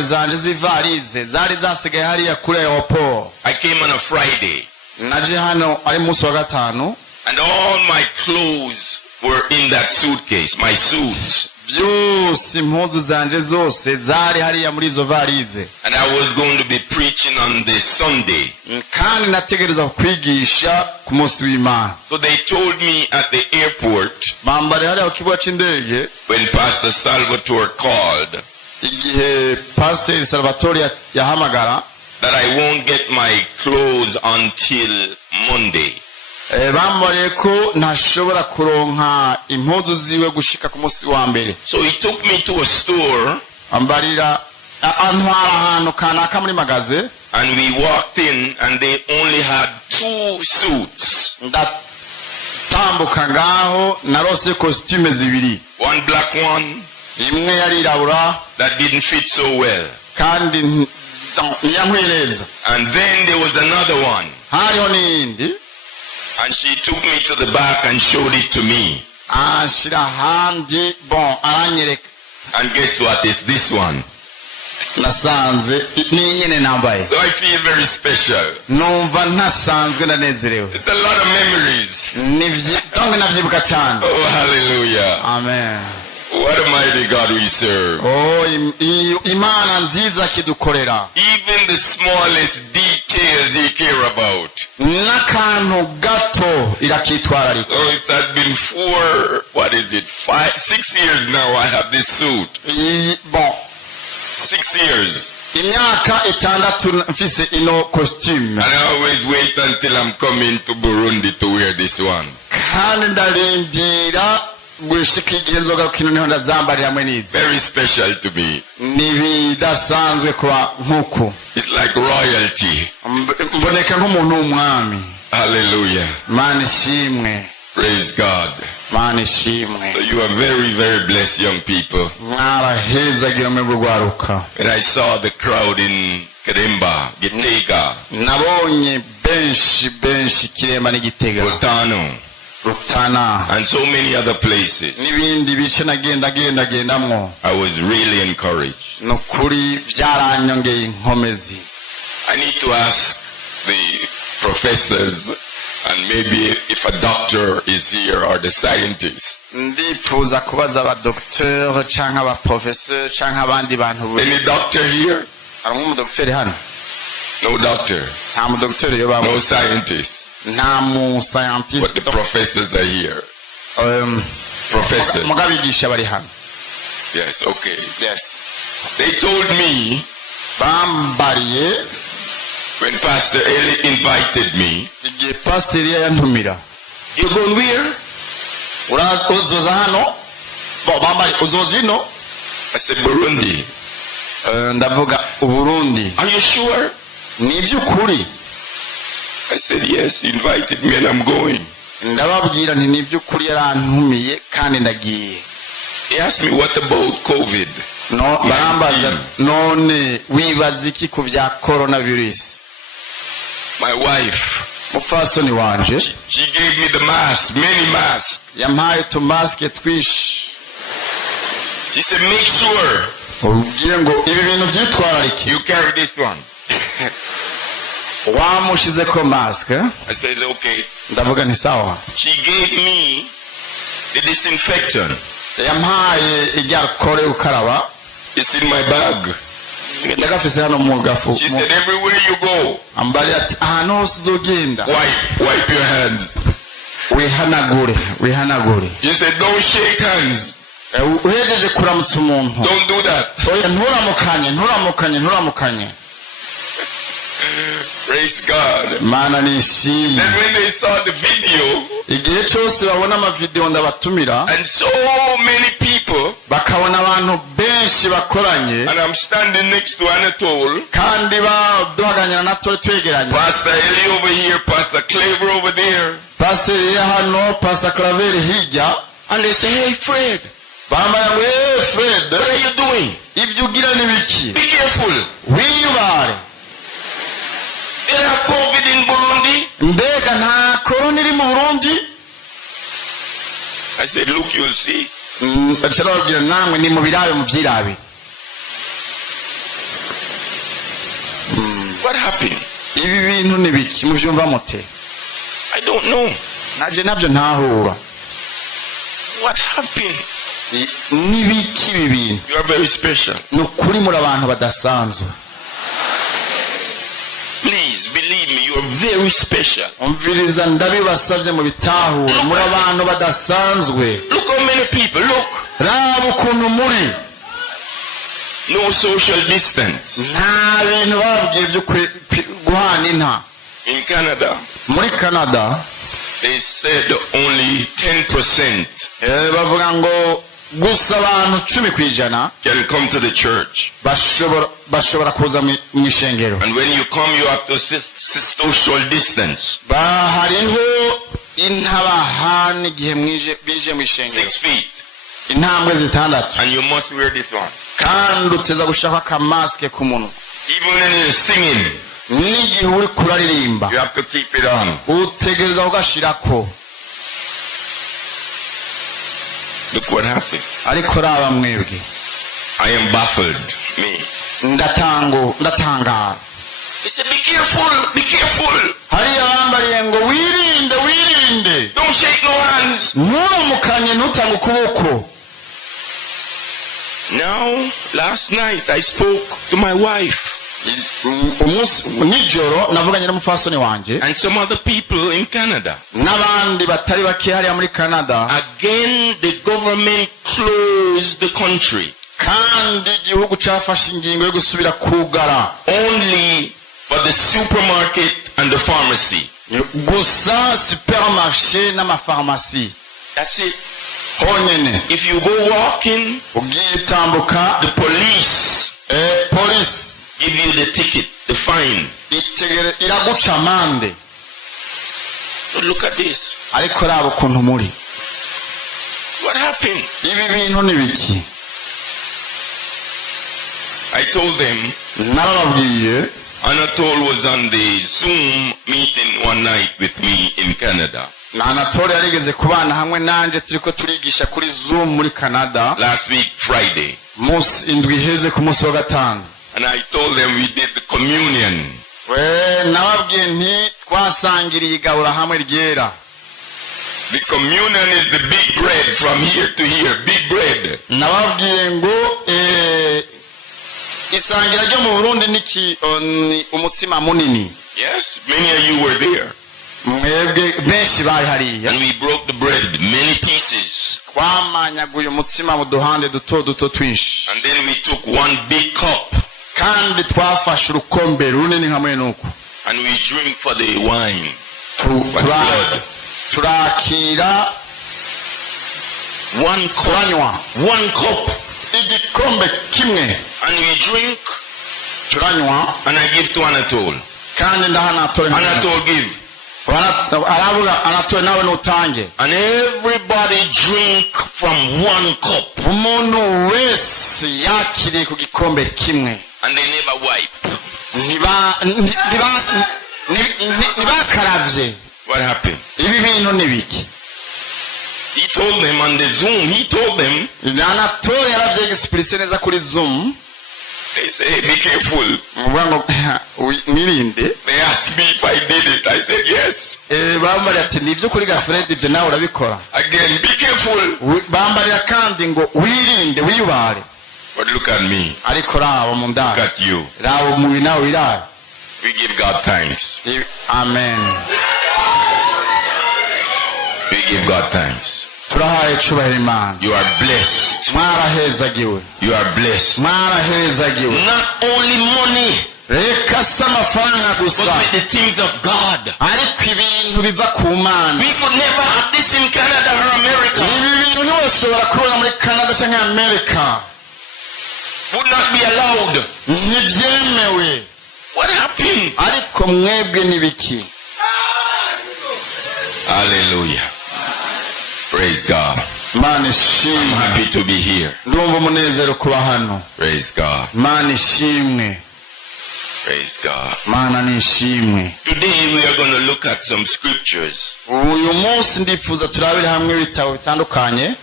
bagage zanje zivarize zari zasigaye hariya kuri aeroport. I came on a Friday. Naje hano ari musi wa gatanu. And all my clothes were in that suitcase, my suits. Byose impuzu zanje zose zari hariya muri izo varize. And I was going to be preaching on this Sunday. Kandi nategereza kwigisha ku munsi w'Imana. So they told me at the airport, bambare hariya ku kibuga c'indege, when Pastor Salvatore called, igihe Pastor Salvatore yahamagara, that I won't get my clothes until Monday. Bambare ko ntashobora kuronka impuzu ziwe gushika ku munsi wa mbere. So he took me to a store. Ambarira antwara ahantu kanaka muri magaze. And we walked in and they only had 2 suits. Ndatambuka ngaho narose costume zibiri. One black one. Imwe yarirabura. That didn't fit so well. Kandi niyamweleza. And then there was another one. Hariho n'indi. And she took me to the back and showed it to me. Ashira handi bon aranyereka. And guess what is this one? Nasanze ni nyene nambaye. So I feel very special. Numva ntasanzwe ndanezerewe. It's a lot of memories. Nivyitonge navyibuka cyane. Oh, hallelujah. Amen. What a mighty God we serve. Oh, Imana nziza kidukorera. Even the smallest details he care about. Nakantu gato irakitwararika. So it has been 6 years now I have this suit. Bon. 6 years. Imyaka itandatu mfise ino costume. And I always wait until I'm coming to Burundi to wear this one. Kandi ndarindira gushika igihe nzoga kino niho ndazambarira hamwe nizi. Very special to me. Nibidasanzwe kwa nkuko. It's like royalty. Mboneka nk'umuntu w'umwami. Hallelujah. Mana ishimwe. Praise God. Mana ishimwe. So you are very, very blessed young people. Mwarahezagira mwebwe rwaruka. And I saw the crowd in Kiremba, Gitega. Nabonye benshi Kiremba ni Gitega. Rutana. And so many other places. Nibindi bice nagendamwo. I was really encouraged. Nukuri byaranyongeye inkomezi. I need to ask the professors and maybe if a doctor is here or the scientists. Ndifuza kubaza aba docteur canke aba professeur canke abandi bantu. Any doctor here? Ari mu docteur hano? No doctor. Nta mu docteur yo baba. No scientist. Nta mu scientist. But the professors are here. Professors. Mugabigisha bari hano. Yes, okay. Yes. They told me bambariye when Pastor Eli invited me. Igihe Pastor Eli yantumira. You going where? Uzoza hano? Bambari uzozino? I said Burundi. Ndavuga Burundi. Are you sure? Ni byukuri. I said yes, he invited me and I'm going. Ndababwira nti ni byukuri yarantumiye kandi ndagiye. He asked me what about COVID? No, barambaza none wibaza iki ku vya coronavirus? My wife, mufasoni wanje, she gave me the mask, many masks. Yampaye tu mask twishi. She said make sure ubwire ngo ibi bintu byitwararike. You carry this one. Wamushize ko mask. I said okay. Ndavuga ni sawa. She gave me the disinfectant. Yampaye ijya kore ukaraba. It's in my bag. Ndagafise hano mu gafu. She said everywhere you go. Ambali ati ahantu hose uzogenda. Wipe your hands. Wihanagure. She said don't shake hands. Uhejeje kuramutsa umuntu. Don't do that. Oya nturamukanye. Praise God. Mana nishimye. Then when they saw the video, igihe cyose babona ama video ndabatumira, and so many people, bakabona abantu benshi bakoranye, and I'm standing next to Anatole, kandi duhaganya na Anatole twegeranye, Pastor Eli over here, Pastor Claver over there, Pastor Eli hano, Pastor Claver hirya, and they say, hey Fred, bambara ngo hey Fred, what are you doing? Ibyo ugira ni biki? Be careful. Wiyubare. They have COVID in Burundi. Mbega nta corona iri mu Burundi? I said, look, you'll see. Namwe ni mu birabe mu byirabe. What happened? ibi bintu ni biki muvyumva mute? I don't know. Naje navyo ntahura. What happened? Ni biki ibi bintu? You are very special. Nukuri muri abantu badasanzwe. Please believe me, you are very special. Umviriza ndabibasavye mu bitahura muri abantu badasanzwe. Look how many people, look. Raba ukuntu muri. No social distance. Nta bintu babwiye byo guhana inta. In Canada, Muri Canada they said only 10% bavuga ngo gusa abantu 10% can come to the church. bashobora kuza mu ishengero. And when you come, you have to social distance. Hariho intabahana igihe bije mu ishengero 6 feet. intambwe 6. And you must wear this one. Kandi uteza gushaka akamaske ku munwa. Even when you're singing, n'igihe uri kuraririmba you have to keep it on. utegereza kugashirako. Look what happened. Ariko raba mwebwe I am baffled. Me. ndatangara. He said, be careful, be careful. Hariya bambariye ngo wirinde. Don't shake no hands. Nturamukanye ntutanga ukuboko. Now, last night I spoke to my wife Nijoro navuganye n'umufasoni wanje and some other people in Canada. n'abandi batari bake hariya muri Canada. Again, the government closed the country. Kandi igihugu cyafashe ingingo yo gusubira kugara Only for the supermarket and the pharmacy. gusa supermarché n'amafarmasi. That's it. Honyene If you go walking, ugiye utambuka the police police give you the ticket, the fine. iraguca amande. But look at this. Ariko raba ukuntu muri. What happened? Ibi bintu ni biki? I told them, Narababwiye Anatole was on the Zoom meeting one night with me in Canada. na Anatole yarigeze kubana hamwe nanje turiko turigisha kuri Zoom muri Canada Last week, Friday. indwi iheze ku munsi wa gatanu. And I told them we did the communion. Nababwiye nti twasangiriye igabura hamwe ryera. The communion is the big bread from here to here. Big bread. Nababwiye ngo isangira ryo mu Burundi niki umutsima munini. Yes, many of you were there. Mwebwe benshi bari hariya. And we broke the bread, many pieces. Twamanyaguye umutsima mu duhande duto twinshi. And then we took one big cup. Kandi twafashe urukombe runini hamwe nuko. And we drink for the wine. Turakira One cup. Igikombe kimwe. And we drink. Turanywa. And I give to Anatole. Kandi ndahana Anatole give. Aravuga Anatole nawe nutange. And everybody drink from one cup. Umuntu wese yakiriye ku gikombe kimwe. And they never wipe. Ntibakaravye. What happened? Ibi bintu ni biki? He told them on the Zoom, Anatole yaravye explice neza kuri Zoom. They say, hey, be careful. Mwirinde. They asked me if I did it. I said, yes. Bambarira ati nivyo kuri Gafred ivyo nawe urabikora. Again, be careful. Bambarira kandi ngo wirinde wiyubare. But look at me. Ariko raba mu ndaro. Look at you. Raba mu nawe wirare. We give God thanks. Amen. We give God thanks. Turahaye cyubahiro Imana. You are blessed. Mwarahezagiwe. You are blessed. Mwarahezagiwe. Not only money, reka s'amafaranga but gusa, with the things of God. ariko ibintu biva ku Mana. We could never have this in Canada or America. Ibi bintu ntiwashobora kubona muri Canada cyangwa Amerika. Would not be allowed. Ntibyemewe. What happened? Ariko mwebwe nibiki? Hallelujah. Praise God. Mana I'm ishimwe. happy to be here. Ndumva umunezero kuba hano. Praise God. Mana ishimwe. Praise God. Mana nishimwe. Today we are going to look at some scriptures. Uyu munsi ndifuza turabire hamwe ibitabo bitandukanye.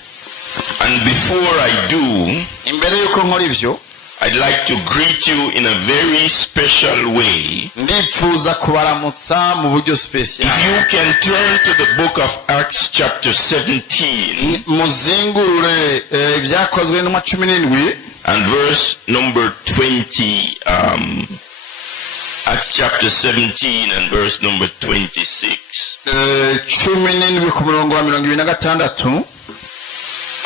And before I do, Imbere yuko nkora ivyo, I'd like to greet you in a very special way. ndifuza kubaramutsa mu buryo special. If you can turn to the book of Acts chapter 17 muzingurure ibyakozwe n'umwa 17 and verse number 20, Acts chapter 17 and verse number 26. 17 ku murongo wa 26.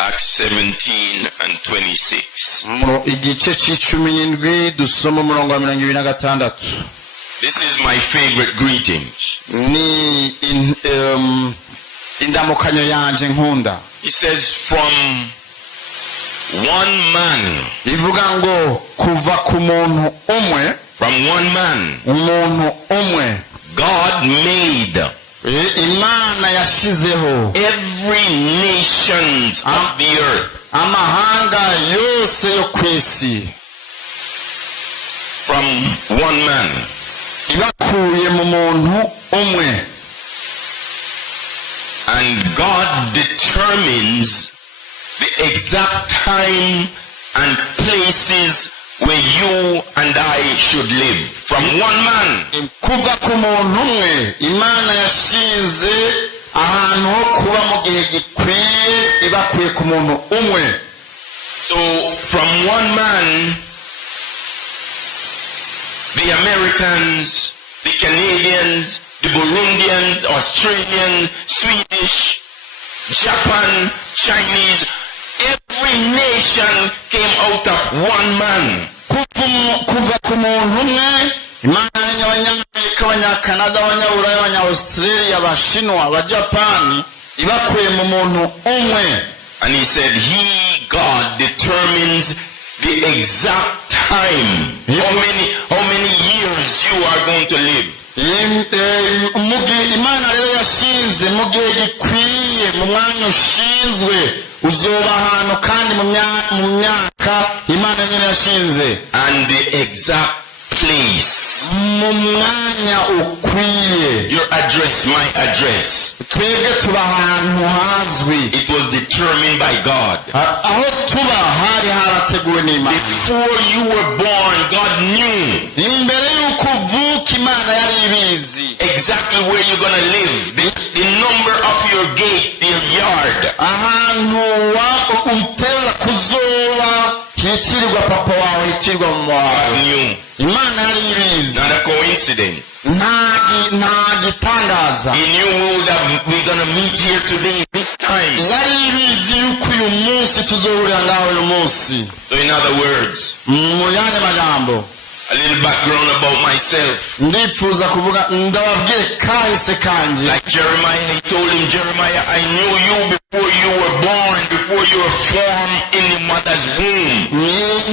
Acts 17 and 26. igice c'17 dusoma umurongo wa 26. This is my favorite greetings. ni indamukanyo yanje nkunda. It says from one man. ivuga ngo kuva ku muntu umwe. From one man. umuntu umwe. God made imana yashizeho every nations of the earth. amahanga yose yo kwisi. From one man. ibakuye mu muntu umwe. And God determines the exact time and places where you and I should live. From one man. kuva ku muntu umwe imana yashinze ahantu ho kuba mu gihe gikwiye ibakuye ku muntu umwe. So from one man, the Americans, the Canadians, the Burundians, Australians, Swedish, Japan, Chinese, every nation came out of one man. kuva ku muntu umwe imana y'abanyamerika, abanyakanada, abanyaburaya, abanyaustralia, abashinwa, abajapani ibakuye mu muntu umwe. And he said, he, God, determines the exact time, how many years you are going to live. imana rero yashinze mu gihe gikwiye, mu mwanya ushinzwe uzoba ahantu kandi mu myaka imana nyine yashinze. And the exact place, mu mwanya ukwiye. your address, my address, twebwe tuba ahantu hazwi. it was determined by God. aho tuba hari harateguwe n'imana. Before you were born, God knew imbere y'uko uvuka imana yari ibizi exactly where you're going to live, the number of your gate, your yard. ahantu utera kuzoba hitirirwa papa wawe, hitirirwa mama wawe. God knew. imana yari ibizi. Not a coincidence. nta gitangaza. He knew that we're going to meet here today, this time. yari ibizi yuko uyu munsi tuzohurira ngaho uyu munsi. So in other words, mu yandi magambo, a little background about myself. ndifuza kuvuga ndababwire kahise kanje. Like Jeremiah, he told him, Jeremiah, I knew you before you were born, before you were formed in your mother's womb.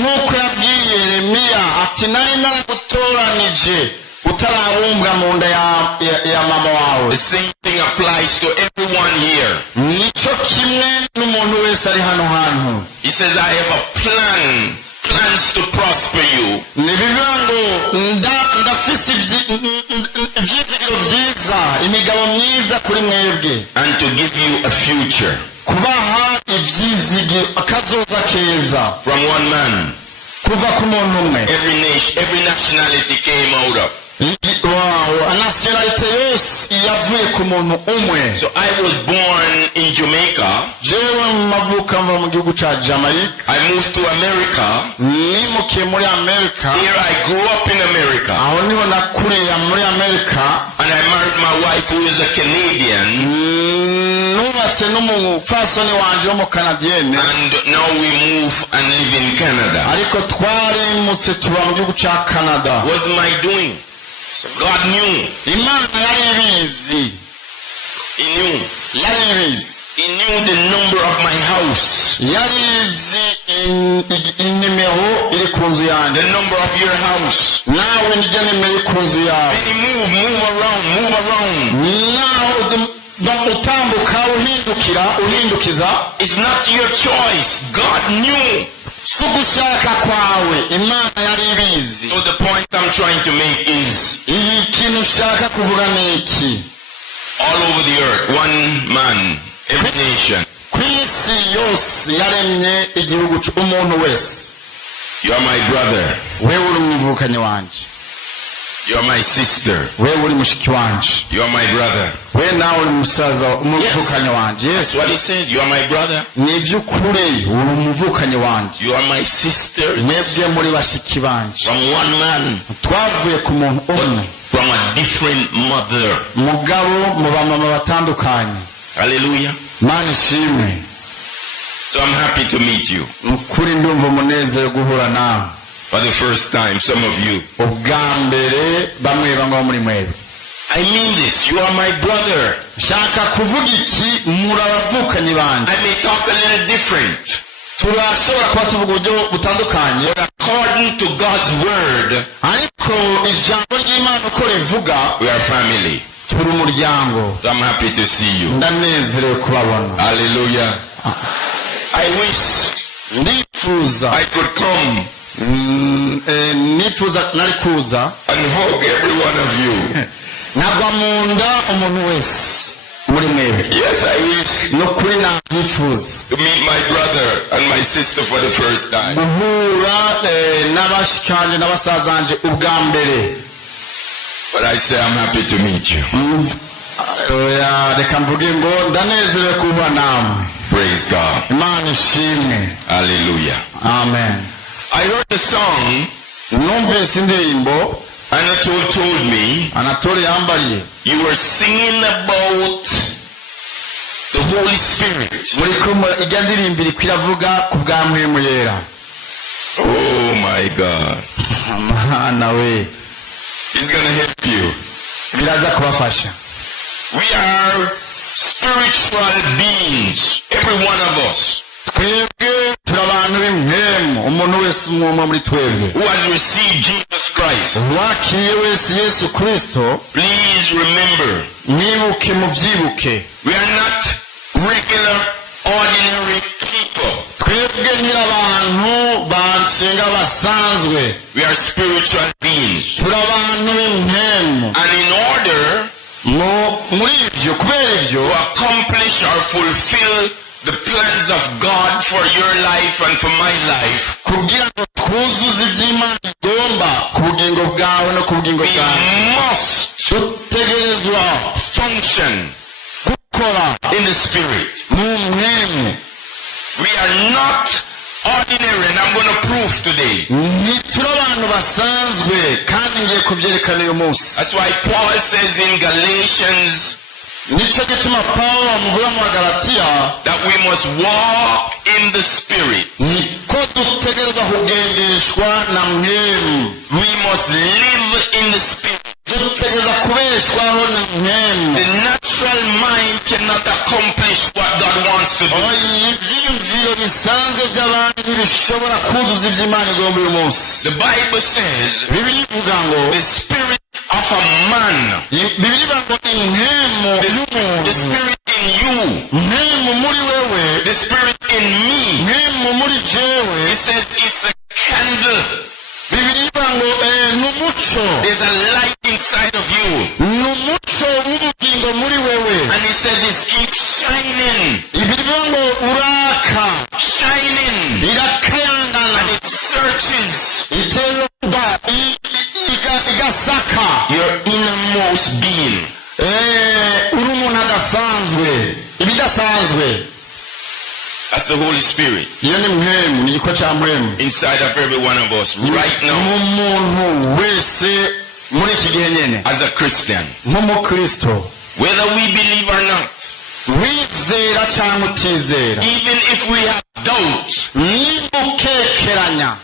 nk'uko yabwiye Yeremiya ati nari naragutoranije utarabumbwa mu nda ya mama wawe. The same thing applies to everyone here. nicyo kimwe n'umuntu wese ari hano hantu. He says, I have a plans to prosper you. ni bivuga ngo ndafise ivyizigiro vyiza, imigabo myiza kuri mwebwe. And to give you a future. kubaha ivyizigiro, akazoza keza. From one man. kuva ku muntu umwe. Every nationality came out of. nationalite yose yavuye ku muntu umwe. So I was born in Jamaica. jewe mavuka mva mu gihugu ca Jamaica. I moved to America. nimukiye muri Amerika. Here I grew up in America. aho niho nakuriye muri Amerika. And I married my wife who is a Canadian. nubatse n'umupfasoni wanje w'umukanadiyene. And now we move and live in Canada. ariko twarimutse tuba mu gihugu ca Canada. What am I doing? So God knew. imana yari ibizi. He knew. yari ibizi. He knew the number of my house. yari izi inimero iri ku nzu yanjye. The number of your house. nawe nijya nimero iri ku nzu yawe. And he move around. nawe utambuka uhindukiza. It's not your choice. God knew. si ugushaka kwawe, imana yari ibizi. So the point I'm trying to make is, iyi kintu ushaka kuvuga ni iki? all over the earth, one man, every nation. ku isi yose yaremye igihugu umuntu wese. You are my brother. wewe uri umuvukanyi wanje, You are my sister. wewe uri mushiki wanje, You are my brother. wewe nawe uri umusaza umuvukanyi wanje. That's what he said. You are my brother. Ni by'ukuri uri umuvukanyi wanje, You are my sisters. mwebwe muri bashiki banje, From one man, twavuye ku muntu umwe, from a different mother. mugabo mu bamama batandukanye. Hallelujah. Mana ishimwe. So I'm happy to meet you Mukuri ndumva umunezero guhura nawe for the first time, some of you. ubwa mbere, bamwe bamwe muri mwebwe. I mean this. You are my brother. Shaka kuvuga iki? Muri abavukanyi banje. I may talk a little different. Turashobora kuba tuvuga uburyo butandukanye, According to God's word, ariko ijambo ry'Imana uko rivuga, we are family. turi umuryango. So I'm happy to see you. Ndanezerewe kubabona. Hallelujah. I wish Ndifuza I could come nifuza nari kuza and hug every one of you. nagwa mu nda umuntu wese muri mwebwe. Yes, I wish Ni ukuri nabyifuza to meet my brother and my sister for the first time. guhura n'abashikanje n'abasazanje ubwa mbere. But I say I'm happy to meet you. Reka mvuge ngo ndanezerewe kuba namwe. Praise God. Imana ishimwe. Hallelujah. Amen. I heard a song Numvise indirimbo and Anatole told me Anatole yambariye, you were singing about the Holy Spirit. muri kumwe ijya ndirimbo iri kwiravuga ku bwa mpwemu yera. Oh my God. Mana we, He's going to help you. biraza kubafasha. We are spiritual beings, every one of us, Twebwe turi abantu b'impwemu, umuntu wese umwe muri twebwe who has received Jesus Christ. wakiriye wese Yesu Kristo. Please remember, Mwibuke mubyibuke, we are not regular, ordinary people. twebwe ntiri abantu banshinga basanzwe, We are spiritual beings. turi abantu b'impwemu. And in order Muri ibyo, kubera ibyo, to accomplish or fulfill the plans of God for your life and for my life, kugira ngo twuzuze iby'Imana igomba ku bugingo bwawe no ku bugingo we bwawe, must dutegerezwa function gukora in the Spirit. mu mpwemu. We are not ordinary, and I'm going to prove today. Ntituri abantu basanzwe, kandi ngiye kubyerekana uyu munsi. That's why Paul says in Galatians Nicyo gituma Pawulo amuvuga mu Galatiya that we must walk in the Spirit. niko dutegerezwa kugendeshwa na mpwemu. We must live in the Spirit. Dutegerezwa kubeshwaho na mpwemu. The natural mind cannot accomplish what God wants to do. Ibyiyumviro bisanzwe by'abantu ntibishobora kuzuza iby'Imana igomba uyu munsi. The Bible says Bibiliya ivuga ngo the spirit of a man, Bibiliya ivuga ngo impwemu the y'umuntu, spirit in you, impwemu muri wewe, the spirit in me, impwemu muri jewe. it says it's a candle. Bibiliya ivuga ngo ni umuco, There's a light inside of you. ni umuco w'ubugingo muri wewe. And it says it keeps shining, Bibiliya ivuga ngo uraka, shining, irakayangana, and it searches iterwa, igasaka. your innermost being. Uri umuntu adasanzwe, ibidasanzwe. That's the Holy Spirit Iyo ni mpwemu, ni igiko cya mpwemu inside of every one of us right now mu muntu wese muri iki gihe nyene, as a Christian. nk'umukristo, Whether we believe or not, wizera cyangwa utizera, even if we have doubts, niba ukekeranya,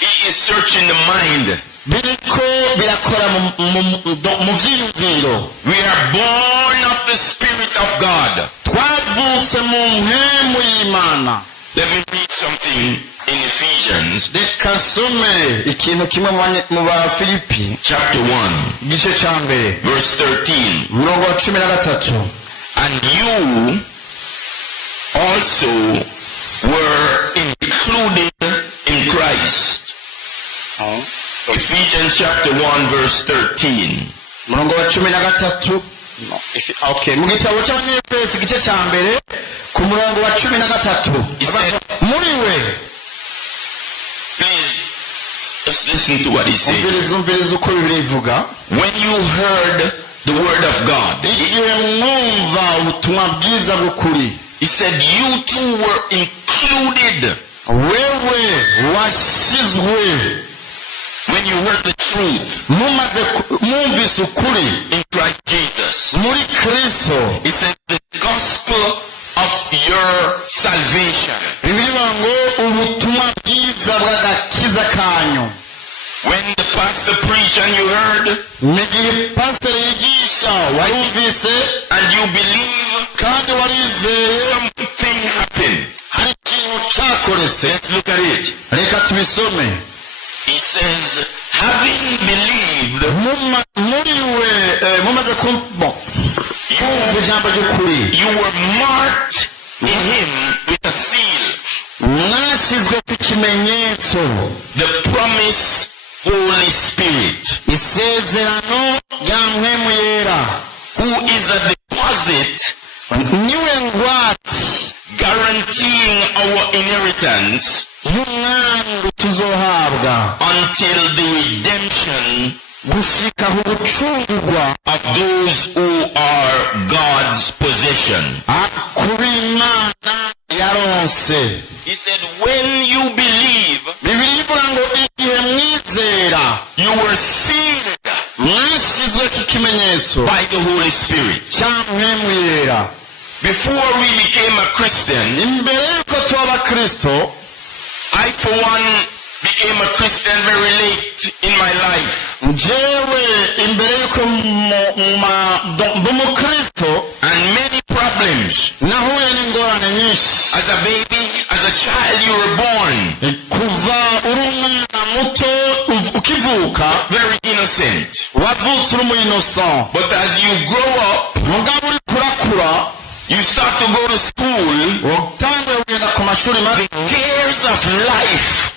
He is searching the mind. biriko birakora mu vyiyumviro. We are born of the Spirit of God. Twavutse mu mpwemu y'Imana. Let me read something in Ephesians Reka some ikintu kimwe mu Bafilipi chapter 1, igice cya mbere verse 13. umurongo wa 13. And you also were included in Christ. Ephesians chapter 1, verse 13. umurongo wa 13. Okay, mu gitabo cy'Abanyefeso igice cya mbere ku murongo wa 13. He said, Muri we, please Just listen to what he said. umviriza uko Bibiliya ivuga. When you heard the word of God, igihe mwumva ubutumwa bwiza bw'ukuri, he said you too were included. wewe washizwe. When you heard the truth mwumvise ukuri in Christ Jesus, muri Kristo, he said the gospel of your salvation. Bibiliya ngo ubutumwa bwiza bw'agakiza kanyu. When the pastor preached and you heard, n'igihe pastor yigisha warumvise and you believe, kandi warizeye, something happened. hari ikintu cyakoretse. Let's look at it. Reka tubisome. He says, having believed, muri we mumaze kumva ijambo ry'ukuri, you were marked in him with a seal, mwashyizwe ku kimenyetso, the promise Holy Spirit, isezerano rya Mpwemu Yera, who is a deposit niwe ngwate guaranteeing our inheritance y'umwandu tuzohabwa until the redemption gushika ku gucungurwa of those who are God's possession. kuba Imana yaronse. He said, when you believe, Bibiliya ivuga ngo igihe mwizera you were sealed mwashyizwe ku kimenyetso by the Holy Spirit. cya Mpwemu Yera. Before we became a Christian, imbere y'uko tuba Abakristo, I for one became a Christian very late in my life. njyewe imbere y'uko mba umukristo, And many problems. nahuye n'ingorane nyinshi. As a baby, as a child, you were born kuva uri umwana muto ukivuka, very innocent. wavutse uri innocent. But as you grow up, mugabo uri kurakura, you start to go to school. utanguye kugenda ku mashuri The mato, cares of life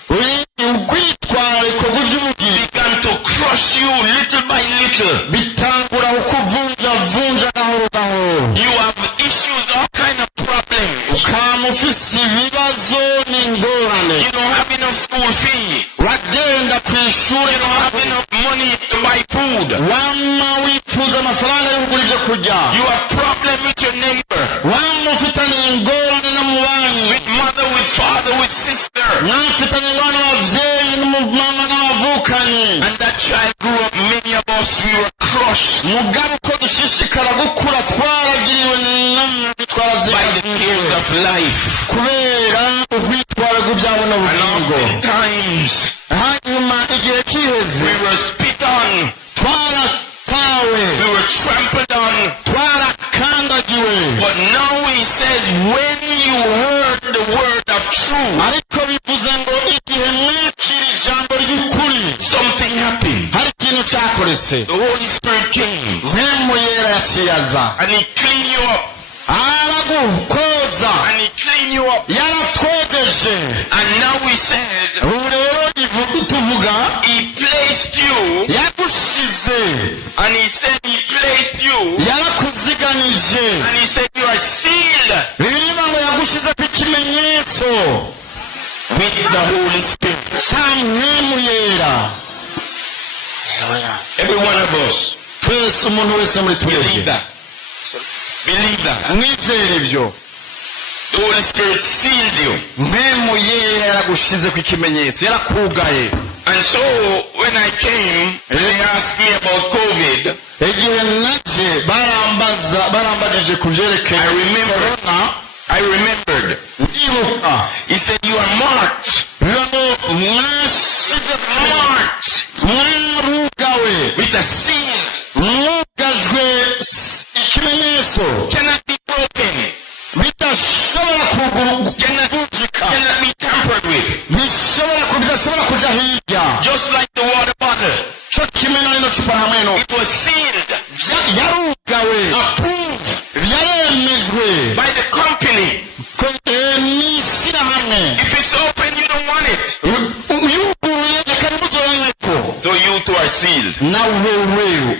urwitwarariko rw'iby'ubugiri began to crush you little by little. bitangura kukuvunjavunja gahoro gahoro. You have issues, all kind of problems. ukaba ufise ibibazo n'ingorane. You don't have enough school fee. uragenda ku ishuri, You don't have enough money to buy food. wama wifuza amafaranga yo kugura ibyo kurya, You have problem with your neighbor, wama ufitanye ingorane n'umubanyi, with mother, with father, with sister. mwafitanye ingorane n'ababyeyi n'umumama n'abavukanyi. And that child grew up, many of us, we were crushed mugabo uko dushishikara gukura twaragiriwe nabi, by the twarazigaziriwe cares of life. kubera urwitwarariko byabo And n'ubugingo. oftentimes, hanyuma igihe kiheze we were spit on, twaratawe, we were trampled on. twarakandagiwe. But now he says, when you heard the word of truth, ariko bivuze ngo igihe mwakira ijambo ry'ukuri, something happened. hari ikintu cyakoretse. The Holy Spirit came Mpwemu Yera yaciye aza, and he cleaned you up, aragukoza, and he cleaned you up. yaratwogeje. And now he says, ubu rero tuvuga he placed you, yagushize, and he said he placed you, yarakuziganije. and he said you are sealed Bibiliya ngo yagushize ku kimenyetso with the Holy Spirit. cya Mpwemu Yera. Every one of us, twese, umuntu wese muri believe twebwe, that. Believe that. mwizere ibyo. The Holy Spirit sealed you. Mpwemu Yera yaragushize ku kimenyetso, yarakugaye. And so when I came, they asked me about COVID. igihe naje barambagije ku byerekeye korona, I remembered. ndibuka He said, you are marked. biba ngo mwashize mwarugawe, With a seal. mwugajwe ikimenyetso Cannot be broken. bidashobora kugurugika, Cannot be tampered with. bidashobora kuja hirya. Just like the water bottle. cyo kimwe na rino cupa hamwe no It was sealed. yarugawe, Approved yaremejwe by the company. n'ishyirahamwe. If it's open, you don't want it. yuguruye reka ntibuzoranyeko. So you too are sealed nawe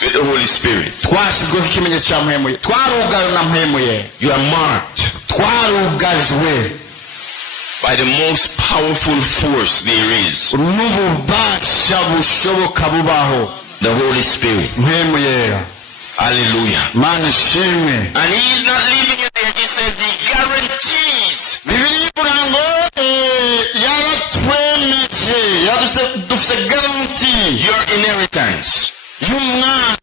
with the Holy Spirit. twashyizweho ikimenyetso cya Mpwemu Yera, twarugawe na Mpwemu Yera, You are marked. twarugajwe. by the most powerful force there is, n'ububasha bushoboka bubaho, the Holy Spirit. mpemu yera. Hallelujah. Mana ishimwe. And he is not leaving it there. He says he guarantees. Bibiliya ivuga ngo yaratwemeje, dufise garanti Your inheritance. y'umwandu.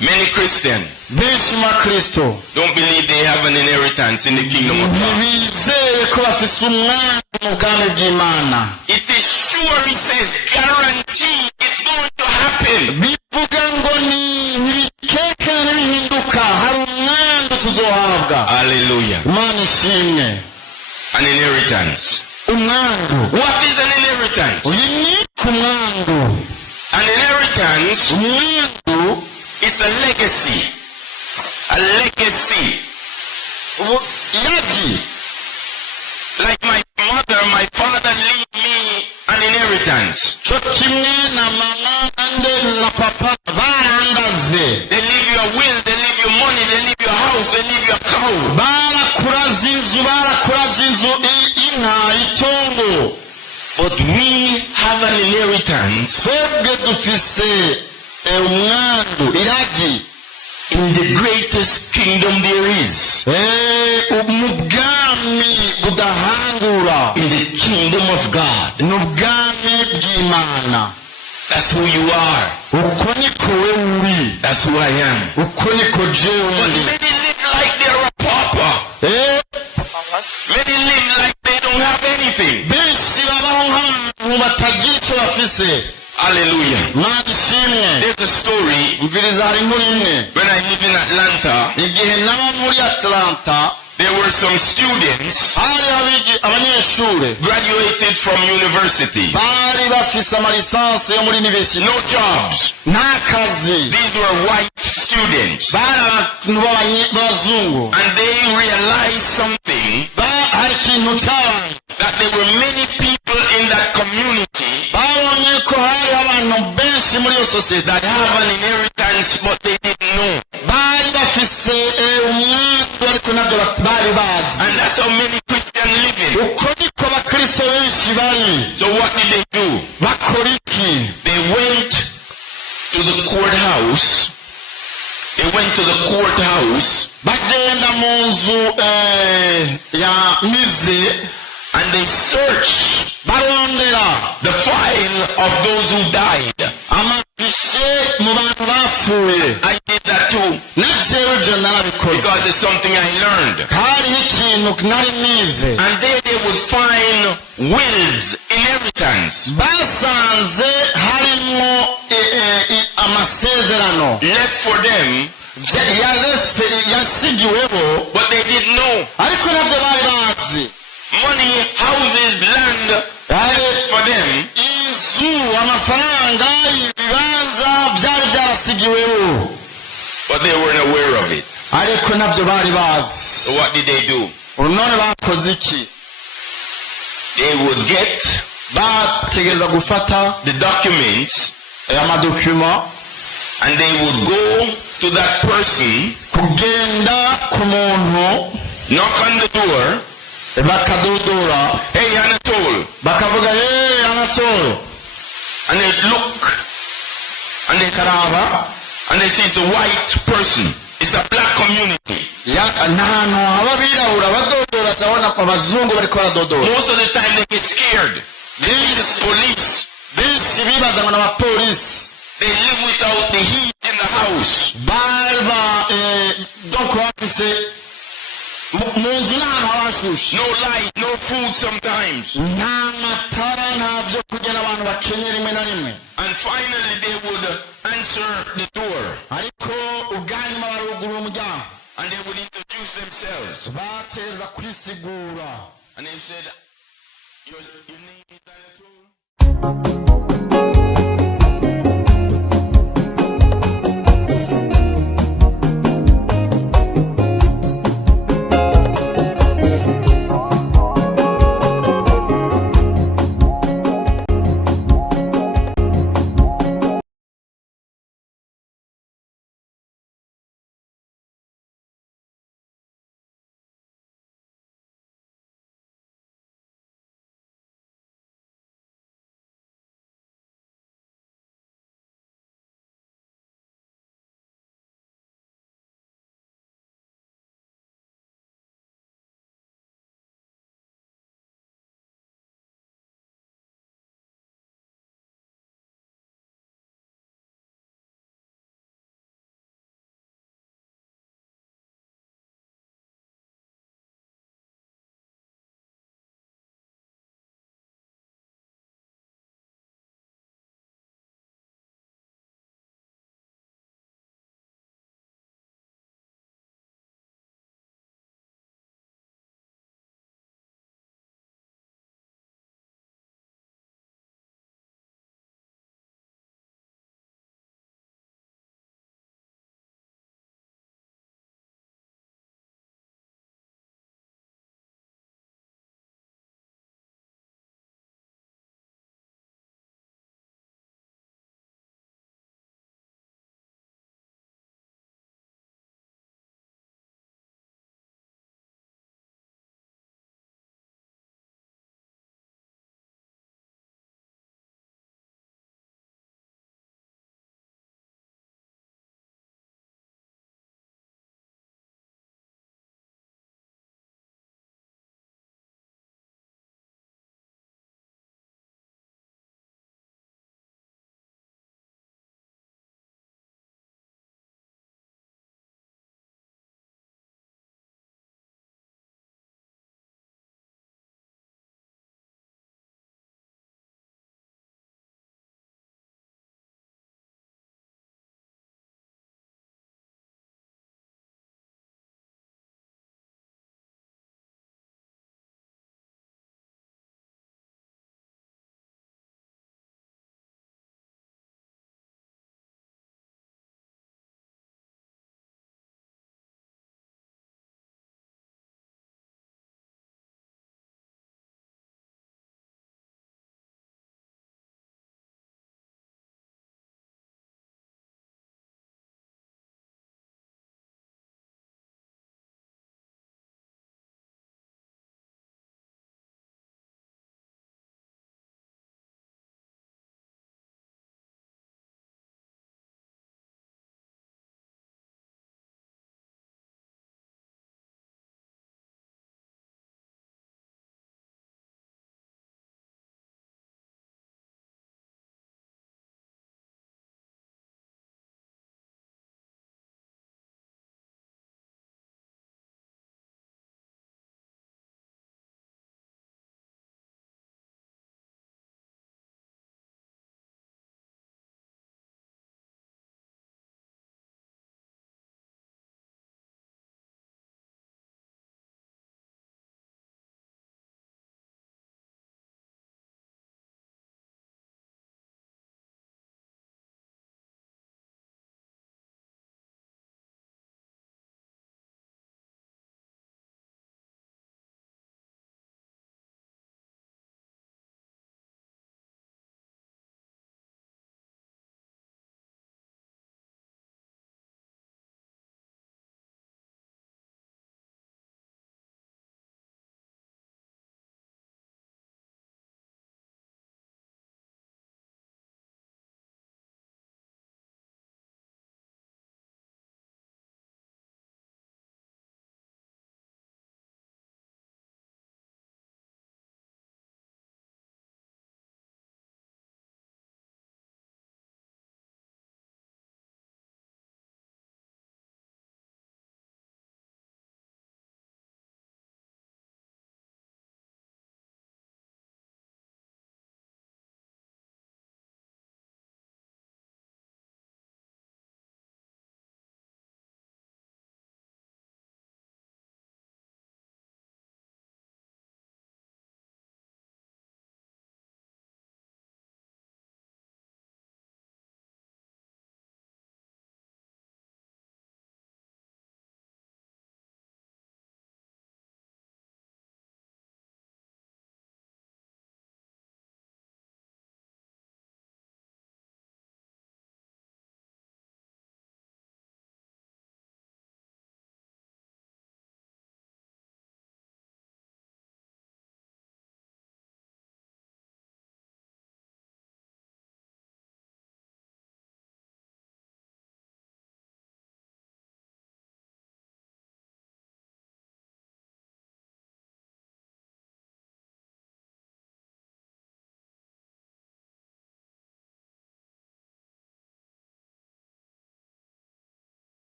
Many Christians Benshi mu bakristo don't believe they have an inheritance in the kingdom of God. ntibizeye ko bafise umwandu mu bwami bw'Imana. It is sure, he says, guarantee it's going to happen. Bivuga ngo ntibikeke ntibihinduka, hari umwandu tuzohabwa. Hallelujah. Imana ishimwe. An inheritance. Umwandu. What is an inheritance? Uyu ni ku mwandu. An inheritance Umwandu is a legacy. A legacy. iragi. Like my mother, my father leave me an inheritance. Cyo kimwe na mama ande na papa barandaze. They leave you a will, they leave you money, they leave you a house, they leave you a cow. Barakuraza inzu, inka, itongo. But we have an inheritance Twebwe dufise umwandu, iragi. in the greatest kingdom there is. Mu bwami budahangura. In the kingdom of God. N'ubwami bw'Imana. That's who you are. Uko niko wewe uri. That's who I am. Uko niko jewe But ndi. many live like they're a pauper. Many live like they don't have anything. Benshi babaho nk'abantu batagira icyo bafise. Hallelujah. Mana ishimwe. There's a story Mviriza hari inkuru imwe. when I live in Atlanta. Igihe naba muri Atlanta, There were some students hari abanyeshure graduated from university. bari bafise amalisansi yo muri university. No jobs. Nta kazi. These were white students. Bari abantu b'abazungu. And they realized something, Hari ikintu cyabaye. that there were many people in that community Babonye ko hari abantu benshi muri iyo sosiyete that have an inheritance but they didn't know. bari bafise umwandu ariko nabyo bari bazi. And that's how many Christians live in. Uko niko abakristo benshi bari. So what did they do? Bakora iki? They went to the courthouse. They went to the courthouse Bagenda mu nzu ya musée and they searched barondera the file of those who died. amafishe mu bantu bapfuye. I did that too Na jewe ibyo narabikoze. because it's something I learned. Hariho ikintu nari nize. And there they would find wills, inheritance, Basanze harimo amasezerano left for them, yasigiweho, but they didn't know. ariko nabyo bari bazi. Money, houses, land, left for them, Inzu, amafaranga, ibibanza byari byarasigiweho, but they weren't aware of it. ariko nabyo bari bazi. So what did they do? None bakoze iki? They would get Bategeza gufata the documents amadokuma, and they would go to that person, kugenda ku muntu, knock on the door. bakadodora, Hey, Anatole. bakavuga Anatole, And they look and they karaba and they see it's a white person. It's a black community. n'ahantu haba abirabura badodora, atabona abazungu bariko baradodora. Most of the time they get scared. They need the police. Benshi bibaza ngo n'abapolisi. They live without the heat in the house. Donc bafise mu nzu n'ahantu habashushe, No light, no food sometimes. nta matara, nta byo kurya, n'abantu bakenye rimwe na rimwe. And finally they would answer the door Ariko ubwanyuma barugura umuryango, and they would introduce themselves. bateza kwisigura. And they said, your name is Anatole?